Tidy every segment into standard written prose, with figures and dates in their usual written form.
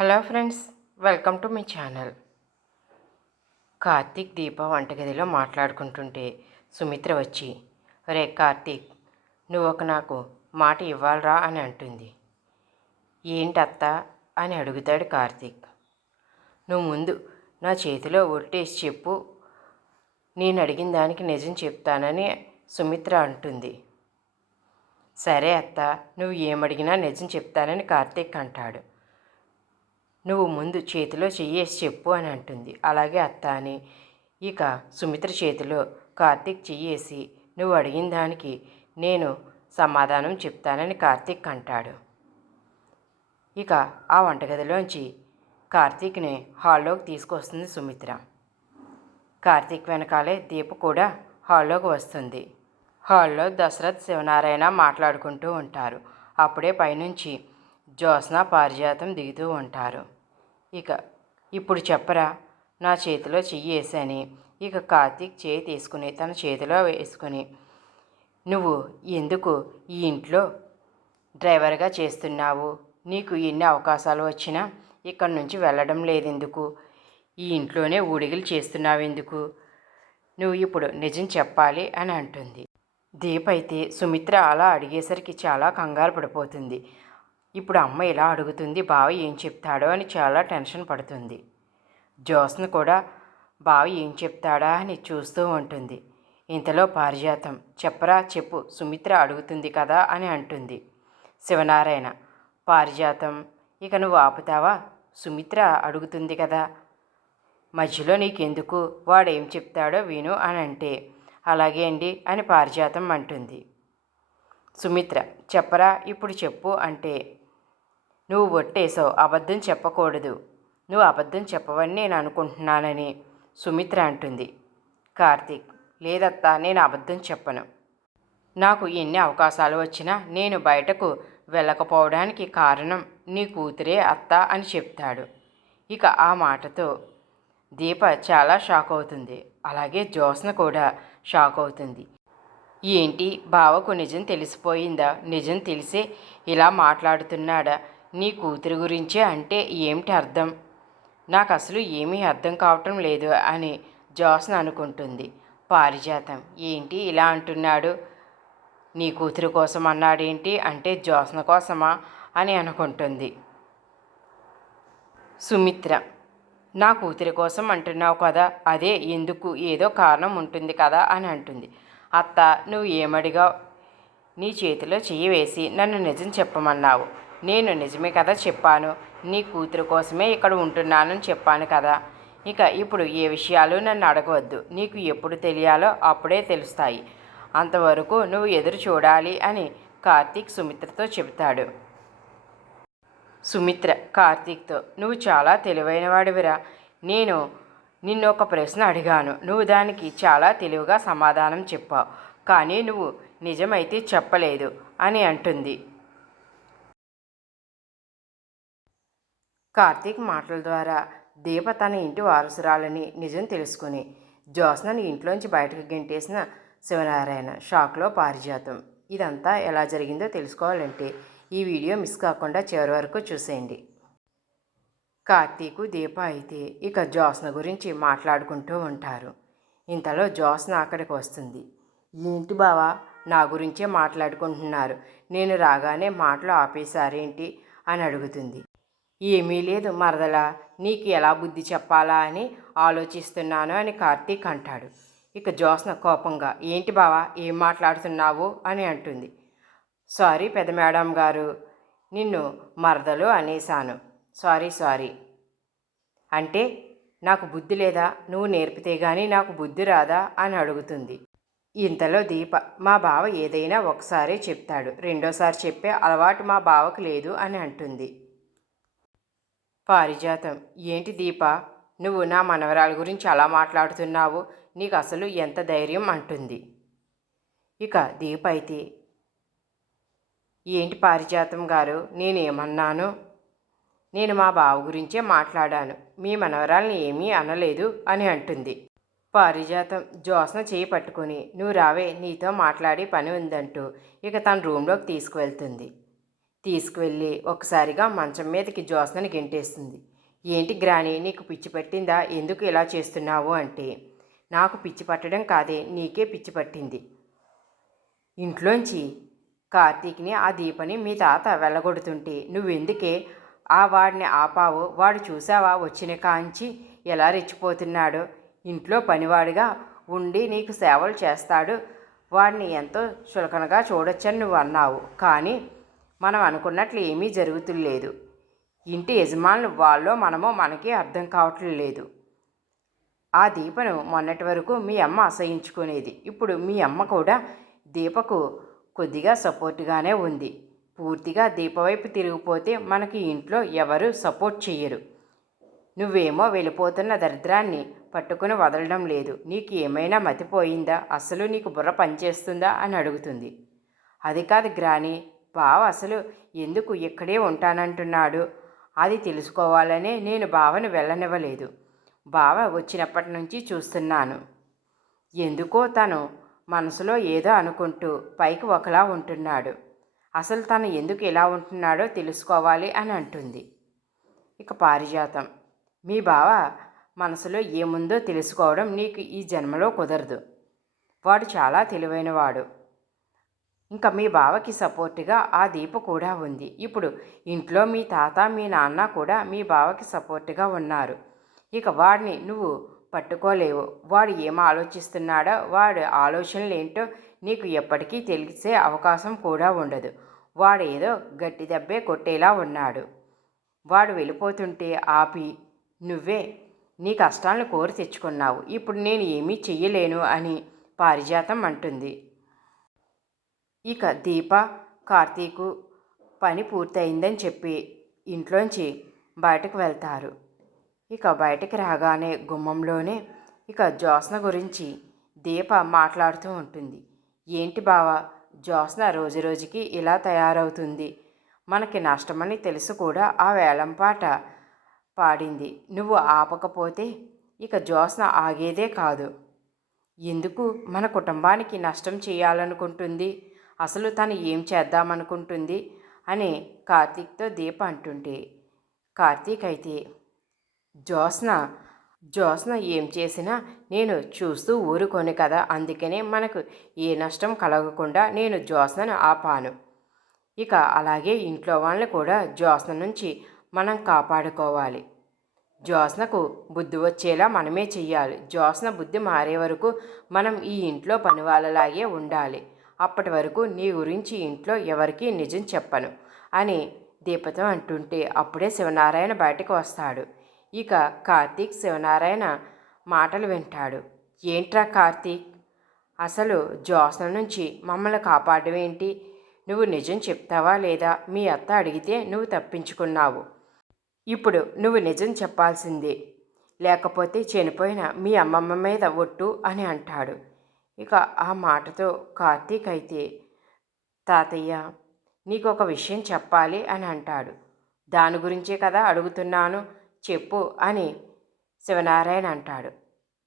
Hello friends, welcome to my channel. Karthik Deepa వంటగదిలో మాట్లాడుకుంటుంటే సుమిత్ర వచ్చి, రే కార్తీక్, నువ్వు నాకు మాట ఇవ్వాలరా అని అంటుంది. ఏంటత్త అని అడుగుతాడు కార్తీక్. నువ్వు ముందు నా చేతిలో ఒట్టేసి చెప్పు, నేను అడిగిన దానికి నిజం చెప్తానని సుమిత్ర అంటుంది. సరే అత్త, నువ్వు ఏమడిగినా నిజం చెప్తానని కార్తీక్ అంటాడు. నువ్వు ముందు చేతిలో చెయ్యేసి చెప్పు అని అంటుంది. అలాగే అత్త అని ఇక సుమిత్ర చేతిలో కార్తీక్ చెయ్యేసి, నువ్వు అడిగిన దానికి నేను సమాధానం చెప్తానని కార్తీక్ అంటాడు. ఇక ఆ వంటగదిలోంచి కార్తీక్ని హాల్లోకి తీసుకొస్తుంది సుమిత్ర. కార్తీక్ వెనకాలే దీప కూడా హాల్లోకి వస్తుంది. హాల్లో దశరథ్ శివనారాయణ మాట్లాడుకుంటూ ఉంటారు. అప్పుడే పైనుంచి జ్యోత్స్న పారిజాతం దిగుతూ ఉంటారు. ఇక ఇప్పుడు చెప్పరా, నా చేతిలో చెయ్యి వేసని ఇక కార్తీక్ చేయి తీసుకుని తన చేతిలో వేసుకుని, నువ్వు ఎందుకు ఈ ఇంట్లో డ్రైవర్గా చేస్తున్నావు? నీకు ఎన్ని అవకాశాలు వచ్చినా ఇక్కడి నుంచి వెళ్ళడం లేదెందుకు? ఈ ఇంట్లోనే ఊడిగలు చేస్తున్నావు ఎందుకు? నువ్వు ఇప్పుడు నిజం చెప్పాలి అని అంటుంది. దీప అయితే సుమిత్ర అలా అడిగేసరికి చాలా కంగారు పడిపోతుంది. ఇప్పుడు అమ్మ ఇలా అడుగుతుంది, బావ ఏం చెప్తాడో అని చాలా టెన్షన్ పడుతుంది. జ్యోత్స్న కూడా బావ ఏం చెప్తాడా అని చూస్తూ ఉంటుంది. ఇంతలో పారిజాతం, చెప్పరా చెప్పు, సుమిత్ర అడుగుతుంది కదా అని అంటుంది. శివనారాయణ, పారిజాతం, ఇక నువ్వు ఆపుతావా? సుమిత్ర అడుగుతుంది కదా, మధ్యలో నీకెందుకు, వాడేం చెప్తాడో విను అని అంటే, అలాగే అండి అని పారిజాతం అంటుంది. సుమిత్ర, చెప్పరా ఇప్పుడు చెప్పు అంటే, నువ్వు ఒట్టేసావు, అబద్ధం చెప్పకూడదు, నువ్వు అబద్ధం చెప్పవని నేను అనుకుంటున్నానని సుమిత్ర అంటుంది. కార్తీక్, లేదత్తా, నేను అబద్ధం చెప్పను. నాకు ఎన్ని అవకాశాలు వచ్చినా నేను బయటకు వెళ్ళకపోవడానికి కారణం నీ కూతురే అత్త అని చెప్తాడు. ఇక ఆ మాటతో దీప చాలా షాక్ అవుతుంది. అలాగే జ్యోత్స్న కూడా షాక్ అవుతుంది. ఏంటి, బావకు నిజం తెలిసిపోయిందా? నిజం తెలిసే ఇలా మాట్లాడుతున్నాడా? నీ కూతురు గురించే అంటే ఏమిటి అర్థం? నాకు అసలు ఏమీ అర్థం కావటం లేదు అని జ్యోత్స్న అనుకుంటుంది. పారిజాతం, ఏంటి ఇలా అంటున్నాడు? నీ కూతురు కోసం అన్నాడేంటి అంటే జ్యోత్స్న కోసమా అని అనుకుంటుంది. సుమిత్ర, నా కూతురి కోసం అంటున్నావు కదా, అదే ఎందుకు, ఏదో కారణం ఉంటుంది కదా అని అంటుంది. అత్త, నువ్వు ఏమడిగావు? నీ చేతిలో చెయ్యి వేసి నన్ను నిజం చెప్పమన్నావు. నేను నిజమే కదా చెప్పాను. నీ కూతురు కోసమే ఇక్కడ ఉంటున్నానని చెప్పాను కదా. ఇక ఇప్పుడు ఏ విషయాలు నన్ను అడగవద్దు. నీకు ఎప్పుడు తెలియాలో అప్పుడే తెలుస్తాయి. అంతవరకు నువ్వు ఎదురు చూడాలి అని కార్తీక్ సుమిత్రతో చెబుతాడు. సుమిత్ర కార్తీక్తో, నువ్వు చాలా తెలివైనవాడివిరా. నేను నిన్ను ఒక ప్రశ్న అడిగాను, నువ్వు దానికి చాలా తెలివిగా సమాధానం చెప్పావు, కానీ నువ్వు నిజమైతే చెప్పలేదు అని అంటుంది. కార్తీక్ మాటల ద్వారా దీప తన ఇంటి వారసురాలని నిజం తెలుసుకుని జ్యోత్స్నని ఇంట్లోంచి బయటకు గెంటేసిన శివనారాయణ షాక్లో పారిజాతం. ఇదంతా ఎలా జరిగిందో తెలుసుకోవాలంటే ఈ వీడియో మిస్ కాకుండా చివరి వరకు చూసేయండి. కార్తీకు దీప అయితే ఇక జ్యోత్స్న గురించి మాట్లాడుకుంటూ ఉంటారు. ఇంతలో జ్యోత్స్న అక్కడికి వస్తుంది. ఏంటి బావా, నా గురించే మాట్లాడుకుంటున్నారు, నేను రాగానే మాటలు ఆపేశారేంటి అని అడుగుతుంది. ఏమీ లేదు మరదలా, నీకు ఎలా బుద్ధి చెప్పాలా అని ఆలోచిస్తున్నాను అని కార్తీక్ అంటాడు. ఇక జ్యోత్స్న కోపంగా, ఏంటి బావా, ఏం మాట్లాడుతున్నావు అని అంటుంది. సారీ పెద్ద మేడం గారు, నిన్ను మరదలు అనేశాను, సారీ. అంటే నాకు బుద్ధి లేదా? నువ్వు నేర్పితే గానీ నాకు బుద్ధి రాదా అని అడుగుతుంది. ఇంతలో దీప, మా బావ ఏదైనా ఒకసారి చెప్తాడు, రెండోసారి చెప్పే అలవాటు మా బావకు లేదు అని అంటుంది. పారిజాతం, ఏంటి దీప, నువ్వు నా మనవరాల గురించి అలా మాట్లాడుతున్నావు, నీకు అసలు ఎంత ధైర్యం అంటుంది. ఇక దీప అయితే, ఏంటి పారిజాతం గారు, నేనేమన్నాను? నేను మా బావ గురించే మాట్లాడాను, మీ మనవరాల్ని ఏమీ అనలేదు అని అంటుంది. పారిజాతం జ్యోత్స్న చేయి పట్టుకుని, నువ్వు రావే, నీతో మాట్లాడి పని ఉందంటూ ఇక తన రూమ్లోకి తీసుకువెళ్తుంది. తీసుకువెళ్ళి ఒకసారిగా మంచం మీదకి జ్యోత్స్నని గెంటేస్తుంది. ఏంటి గ్రాని, నీకు పిచ్చి పట్టిందా? ఎందుకు ఇలా చేస్తున్నావు అంటే, నాకు పిచ్చి పట్టడం కాదే, నీకే పిచ్చి పట్టింది. ఇంట్లోంచి కార్తీక్ని ఆ దీపని మీ తాత వెళ్ళగొడుతుంటే నువ్వెందుకే వాడిని ఆపావు? వాడు చూసావా వచ్చిన కాంచి ఎలా రెచ్చిపోతున్నాడో? ఇంట్లో పనివాడిగా ఉండి నీకు సేవలు చేస్తాడు, వాడిని ఎంతో చులకనగా చూడొచ్చని నువ్వు అన్నావు. కానీ మనం అనుకున్నట్లు ఏమీ జరుగుతులేదు. ఇంటి యజమానులు వాళ్ళో మనమో మనకే అర్థం కావట్లేదు. ఆ దీపను మొన్నటి వరకు మీ అమ్మ అసహించుకునేది. ఇప్పుడు మీ అమ్మ కూడా దీపకు కొద్దిగా సపోర్టుగానే ఉంది. పూర్తిగా దీప వైపు తిరిగిపోతే మనకి ఇంట్లో ఎవరు సపోర్ట్ చెయ్యరు. నువ్వేమో వెళ్ళిపోతున్న దరిద్రాన్ని పట్టుకుని వదలడం లేదు. నీకు ఏమైనా మతిపోయిందా? అసలు నీకు బుర్ర పనిచేస్తుందా అని అడుగుతుంది. అది కాదు గ్రాని, బావ అసలు ఎందుకు ఇక్కడే ఉంటానంటున్నాడు? అది తెలుసుకోవాలనే నేను బావను వెళ్ళనివ్వలేదు. బావ వచ్చినప్పటి నుంచి చూస్తున్నాను. ఎందుకో తను మనసులో ఏదో అనుకుంటూ పైకి ఒకలా ఉంటున్నాడు. అసలు తను ఎందుకు ఇలా ఉంటున్నాడో తెలుసుకోవాలి అని అంటుంది. ఇక పారిజాతం, మీ బావ మనసులో ఏముందో తెలుసుకోవడం నీకు ఈ జన్మలో కుదరదు. వాడు చాలా తెలివైనవాడు. ఇంకా మీ బావకి సపోర్టుగా ఆ దీప కూడా ఉంది. ఇప్పుడు ఇంట్లో మీ తాత మీ నాన్న కూడా మీ బావకి సపోర్టుగా ఉన్నారు. ఇక వాడిని నువ్వు పట్టుకోలేవు. వాడు ఏం ఆలోచిస్తున్నాడో, వాడి ఆలోచనలు ఏంటో నీకు ఎప్పటికీ తెలిసే అవకాశం కూడా ఉండదు. వాడు ఏదో గట్టి దెబ్బే కొట్టేలా ఉన్నాడు. వాడు వెళ్ళిపోతుంటే ఆపి నువ్వే నీ కష్టాలను కోరి తెచ్చుకున్నావు. ఇప్పుడు నేను ఏమీ చెయ్యలేను అని పారిజాతం అంటుంది. ఇక దీప కార్తీకు పని పూర్తయిందని చెప్పి ఇంట్లోంచి బయటకు వెళ్తారు. ఇక బయటికి రాగానే గుమ్మంలోనే ఇక జ్యోత్స్న గురించి దీప మాట్లాడుతూ ఉంటుంది. ఏంటి బావా, జ్యోత్స్న రోజురోజుకి ఇలా తయారవుతుంది. మనకి నష్టమని తెలుసు కూడా ఆ వేలంపాట పాడింది. నువ్వు ఆపకపోతే ఇక జ్యోత్స్న ఆగేదే కాదు. ఎందుకు మన కుటుంబానికి నష్టం చేయాలనుకుంటుంది? అసలు తను ఏం చేద్దామనుకుంటుంది అని కార్తీక్తో దీప అంటుంటే, కార్తీక్ అయితే జ్యోత్స్న ఏం చేసినా నేను చూస్తూ ఊరుకోను కదా, అందుకనే మనకు ఏ నష్టం కలగకుండా నేను జ్యోత్స్నను ఆపాను. ఇక అలాగే ఇంట్లో వాళ్ళని కూడా జ్యోత్స్న నుంచి మనం కాపాడుకోవాలి. జ్యోత్స్నకు బుద్ధి వచ్చేలా మనమే చెయ్యాలి. జ్యోత్స్న బుద్ధి మారే వరకు మనం ఈ ఇంట్లో పని వాళ్ళలాగే ఉండాలి. అప్పటి వరకు నీ గురించి ఇంట్లో ఎవరికీ నిజం చెప్పను అని దీపతో అంటుంటే అప్పుడే శివనారాయణ బయటకు వస్తాడు. ఇక కార్తీక్ శివనారాయణ మాటలు వింటాడు. ఏంట్రా కార్తీక్, అసలు జ్యోత్స్న నుంచి మమ్మల్ని కాపాడమేంటి? నువ్వు నిజం చెప్తావా లేదా? మీ అత్త అడిగితే నువ్వు తప్పించుకున్నావు. ఇప్పుడు నువ్వు నిజం చెప్పాల్సిందే, లేకపోతే చనిపోయిన మీ అమ్మమ్మ మీద ఒట్టు అని అంటాడు. ఇక ఆ మాటతో కార్తీక్ అయితే తాతయ్య నీకు ఒక విషయం చెప్పాలి అని అంటాడు. దాని గురించే కదా అడుగుతున్నాను, చెప్పు అని శివనారాయణ అంటాడు.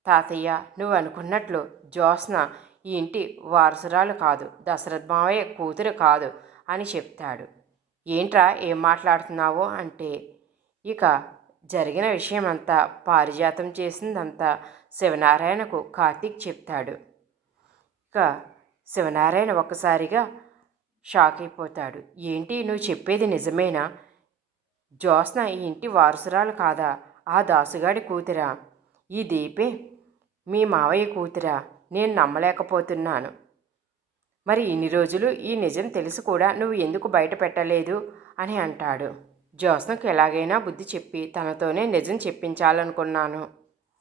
తాతయ్య, నువ్వు అనుకున్నట్లు జ్యోత్స్న ఈ ఇంటి వారసురాలు కాదు, దశరథ్ మావయ్య కూతురు కాదు అని చెప్తాడు. ఏంట్రా ఏం మాట్లాడుతున్నావో అంటే, ఇక జరిగిన విషయమంతా, పారిజాతం చేసిందంతా శివనారాయణకు కార్తీక్ చెప్తాడు. ఇక శివనారాయణ ఒక్కసారిగా షాక్ అయిపోతాడు. ఏంటి, నువ్వు చెప్పేది నిజమేనా? జ్యోత్స్న ఈ ఇంటి వారసురాలు కాదా? ఆ దాసుగాడి కూతురా? ఈ దీపే మీ మావయ్య కూతురా? నేను నమ్మలేకపోతున్నాను. మరి ఇన్ని రోజులు ఈ నిజం తెలిసి కూడా నువ్వు ఎందుకు బయట పెట్టలేదు అని అంటాడు. జ్యోత్స్నకు ఎలాగైనా బుద్ధి చెప్పి తనతోనే నిజం చెప్పించాలనుకున్నాను.